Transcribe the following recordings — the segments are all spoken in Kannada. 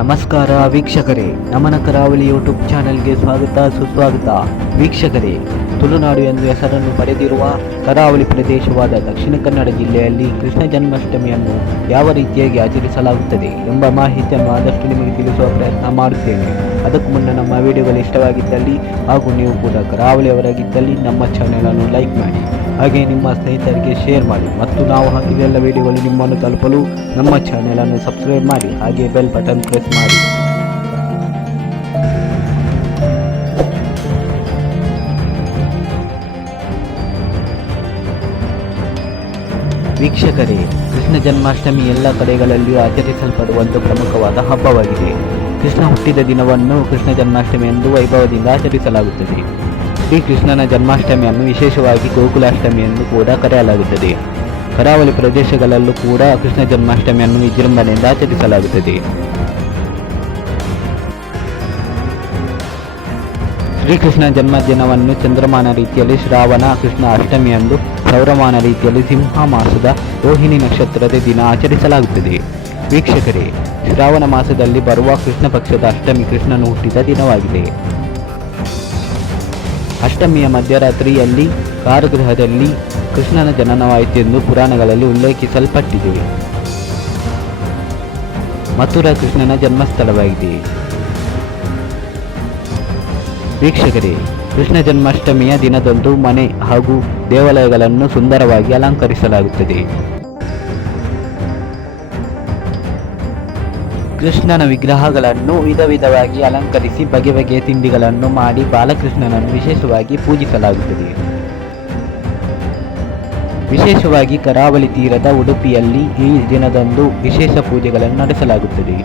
ನಮಸ್ಕಾರ ವೀಕ್ಷಕರೇ, ನಮನ ಕರಾವಳಿ ಯೂಟ್ಯೂಬ್ ಚಾನೆಲ್ಗೆ ಸ್ವಾಗತ, ಸುಸ್ವಾಗತ. ವೀಕ್ಷಕರೇ, ತುಳುನಾಡು ಎಂದು ಹೆಸರನ್ನು ಪಡೆದಿರುವ ಕರಾವಳಿ ಪ್ರದೇಶವಾದ ದಕ್ಷಿಣ ಕನ್ನಡ ಜಿಲ್ಲೆಯಲ್ಲಿ ಕೃಷ್ಣ ಜನ್ಮಾಷ್ಟಮಿಯನ್ನು ಯಾವ ರೀತಿಯಾಗಿ ಆಚರಿಸಲಾಗುತ್ತದೆ ಎಂಬ ಮಾಹಿತಿಯನ್ನು ಆದಷ್ಟು ನಿಮಗೆ ತಿಳಿಸುವ ಪ್ರಯತ್ನ ಮಾಡುತ್ತೇನೆ. ಅದಕ್ಕೂ ಮುನ್ನ ನಮ್ಮ ವಿಡಿಯೋಗಳು ಇಷ್ಟವಾಗಿದ್ದಲ್ಲಿ ಹಾಗೂ ನೀವು ಕೂಡ ಕರಾವಳಿಯವರಾಗಿದ್ದಲ್ಲಿ ನಮ್ಮ ಚಾನೆಲನ್ನು ಲೈಕ್ ಮಾಡಿ. ಹಾಗೆ ನಿಮ್ಮ ಸ್ನೇಹಿತರಿಗೆ ಶೇರ್ ಮಾಡಿ. ಮತ್ತು ನಾವು ಹಾಕಿದ ಎಲ್ಲ ವಿಡಿಯೋಗಳು ನಿಮ್ಮನ್ನು ತಲುಪಲು ನಮ್ಮ ಚಾನೆಲನ್ನು ಸಬ್ಸ್ಕ್ರೈಬ್ ಮಾಡಿ. ಹಾಗೆ ಬೆಲ್ ಬಟನ್ ಪ್ರೆಸ್ ಮಾಡಿ. ವೀಕ್ಷಕರೇ, ಕೃಷ್ಣ ಜನ್ಮಾಷ್ಟಮಿ ಎಲ್ಲ ಕಡೆಗಳಲ್ಲಿಯೂ ಆಚರಿಸಲ್ಪಡುವ ಒಂದು ಪ್ರಮುಖವಾದ ಹಬ್ಬವಾಗಿದೆ. ಕೃಷ್ಣ ಹುಟ್ಟಿದ ದಿನವನ್ನು ಕೃಷ್ಣ ಜನ್ಮಾಷ್ಟಮಿ ಎಂದು ವೈಭವದಿಂದ ಆಚರಿಸಲಾಗುತ್ತದೆ. ಶ್ರೀ ಕೃಷ್ಣನ ಜನ್ಮಾಷ್ಟಮಿಯನ್ನು ವಿಶೇಷವಾಗಿ ಗೋಕುಲಾಷ್ಟಮಿ ಎಂದು ಕೂಡ ಕರೆಯಲಾಗುತ್ತದೆ. ಕರಾವಳಿ ಪ್ರದೇಶಗಳಲ್ಲೂ ಕೂಡ ಕೃಷ್ಣ ಜನ್ಮಾಷ್ಟಮಿಯನ್ನು ವಿಜೃಂಭಣೆಯಿಂದ ಆಚರಿಸಲಾಗುತ್ತದೆ. ಶ್ರೀಕೃಷ್ಣ ಜನ್ಮದಿನವನ್ನು ಚಂದ್ರಮಾನ ರೀತಿಯಲ್ಲಿ ಶ್ರಾವಣ, ಕೃಷ್ಣ ಅಷ್ಟಮಿಯಂದು ಸೌರಮಾನ ರೀತಿಯಲ್ಲಿ ಸಿಂಹ, ಮಾಸದ ರೋಹಿಣಿ ನಕ್ಷತ್ರದ ದಿನ ಆಚರಿಸಲಾಗುತ್ತದೆ. ವೀಕ್ಷಕರೇ, ಶ್ರಾವಣ ಮಾಸದಲ್ಲಿ ಬರುವ ಕೃಷ್ಣ ಪಕ್ಷದ ಅಷ್ಟಮಿ ಕೃಷ್ಣನು ಹುಟ್ಟಿದ ದಿನವಾಗಿದೆ. ಅಷ್ಟಮಿಯ ಮಧ್ಯರಾತ್ರಿಯಲ್ಲಿ ಕಾರಗೃಹದಲ್ಲಿ ಕೃಷ್ಣನ ಜನನವಾಯಿತು ಎಂದು ಪುರಾಣಗಳಲ್ಲಿ ಉಲ್ಲೇಖಿಸಲ್ಪಟ್ಟಿದೆ. ಮಥುರಾ ಕೃಷ್ಣನ ಜನ್ಮಸ್ಥಳವಾಗಿದೆ. ವೀಕ್ಷಕರೇ, ಕೃಷ್ಣ ಜನ್ಮಾಷ್ಟಮಿಯ ದಿನದಂದು ಮನೆ ಹಾಗೂ ದೇವಾಲಯಗಳನ್ನು ಸುಂದರವಾಗಿ ಅಲಂಕರಿಸಲಾಗುತ್ತದೆ. ಕೃಷ್ಣನ ವಿಗ್ರಹಗಳನ್ನು ವಿಧ ವಿಧವಾಗಿ ಅಲಂಕರಿಸಿ ಬಗೆ ಬಗೆಯ ತಿಂಡಿಗಳನ್ನು ಮಾಡಿ ಬಾಲಕೃಷ್ಣನನ್ನು ವಿಶೇಷವಾಗಿ ಪೂಜಿಸಲಾಗುತ್ತದೆ. ವಿಶೇಷವಾಗಿ ಕರಾವಳಿ ತೀರದ ಉಡುಪಿಯಲ್ಲಿ ಈ ದಿನದಂದು ವಿಶೇಷ ಪೂಜೆಗಳನ್ನು ನಡೆಸಲಾಗುತ್ತದೆ.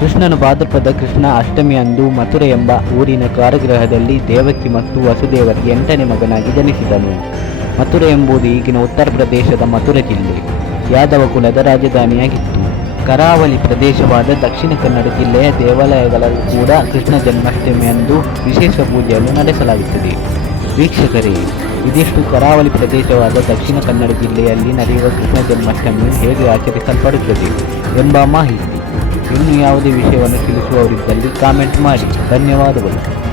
ಕೃಷ್ಣನು ಭಾದ್ರಪದ ಕೃಷ್ಣ ಅಷ್ಟಮಿಯಂದು ಮಥುರೆ ಎಂಬ ಊರಿನ ಕಾರಾಗೃಹದಲ್ಲಿ ದೇವಕಿ ಮತ್ತು ವಸುದೇವರಿಗೆ ಎಂಟನೇ ಮಗನಾಗಿ ಜನಿಸಿದನು. ಮಥುರೆ ಎಂಬುದು ಈಗಿನ ಉತ್ತರ ಪ್ರದೇಶದ ಮಥುರೆ ಜಿಲ್ಲೆ. ಯಾದವ ಕುಲದ ರಾಜಧಾನಿಯಾಗಿತ್ತು. ಕರಾವಳಿ ಪ್ರದೇಶವಾದ ದಕ್ಷಿಣ ಕನ್ನಡ ಜಿಲ್ಲೆಯ ದೇವಾಲಯಗಳಲ್ಲೂ ಕೂಡ ಕೃಷ್ಣ ಜನ್ಮಾಷ್ಟಮಿಯಂದು ವಿಶೇಷ ಪೂಜೆಯನ್ನು ನಡೆಸಲಾಗುತ್ತದೆ. ವೀಕ್ಷಕರೇ, ಇದಿಷ್ಟು ಕರಾವಳಿ ಪ್ರದೇಶವಾದ ದಕ್ಷಿಣ ಕನ್ನಡ ಜಿಲ್ಲೆಯಲ್ಲಿ ನಡೆಯುವ ಕೃಷ್ಣ ಜನ್ಮಾಷ್ಟಮಿಯು ಹೇಗೆ ಆಚರಿಸಲ್ಪಡುತ್ತದೆ ಎಂಬ ಮಾಹಿತಿ. ಇನ್ನು ಯಾವುದೇ ವಿಷಯವನ್ನು ತಿಳಿಸುವವರಿದ್ದಲ್ಲಿ ಕಾಮೆಂಟ್ ಮಾಡಿ. ಧನ್ಯವಾದಗಳು.